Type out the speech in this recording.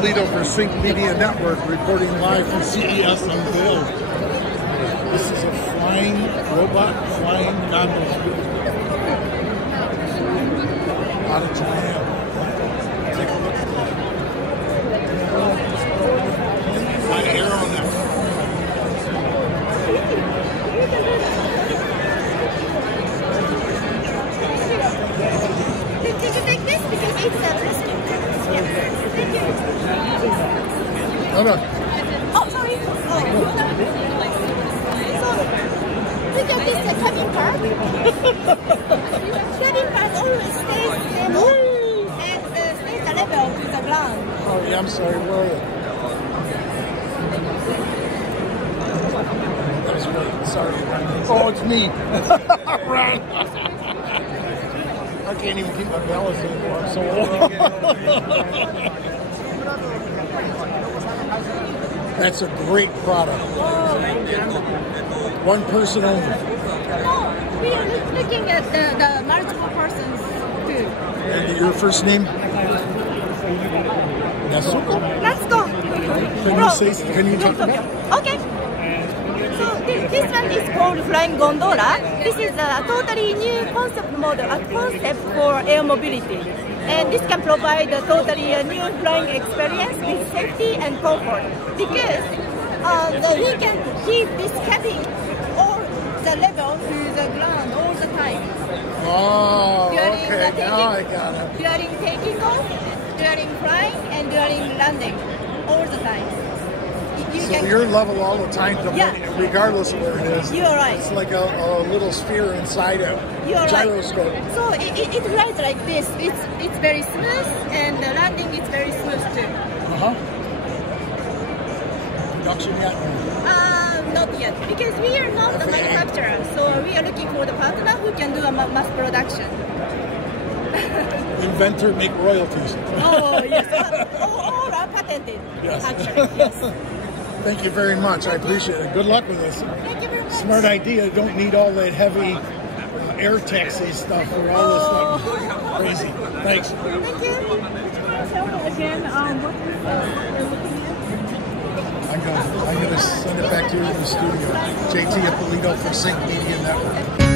Polito for Sync Media Network, reporting live from CES Unveiled. This is a flying robot, flying gondola. Out of Japan. Take a look at that. By Aeronext. Did you take this? Because it's a rescue. Yeah. Thank you. Hold on. Oh, sorry. Oh. So, look at this cabin car. Cabin car always stays stable and stays level to the ground. Oh, yeah, I'm sorry. Where are you? That's right. Sorry. Oh, it's me. Right. I can't even keep my balance anymore. I'm so old. That's a great product. One person only. Oh, we are looking at the multiple persons too. And your first name? Yasuko? Let's go. Can you talk about it? Okay. So this one is called Flying Gondola. This is a totally new concept model, a concept for air mobility. And this can provide a totally new flying experience with safety and comfort. Because we can keep this cabin or the level to the ground all the time. Oh, During okay. Now I got it. During taking off, during flying, and during landing, all the time. So you're level all the time, Yeah. regardless of where it is. You're right. It's like a little sphere inside a gyroscope. Right. So it flies like this. It's very smooth, and the landing is very smooth too. Production yet? Not yet, because we are not the manufacturer. So we are looking for the partner who can do a mass production. Inventor, make royalties. Oh yes, all are patented. Yes. Actually, yes. Thank you very much. I appreciate it. Good luck with this. Thank you very much. Smart idea. Don't need all that heavy air taxi stuff or all this stuff. Crazy. Thanks. Thank you. Again, what they're looking at? I'm gonna send it back to you in the studio. JT Polito for Sync Media Network.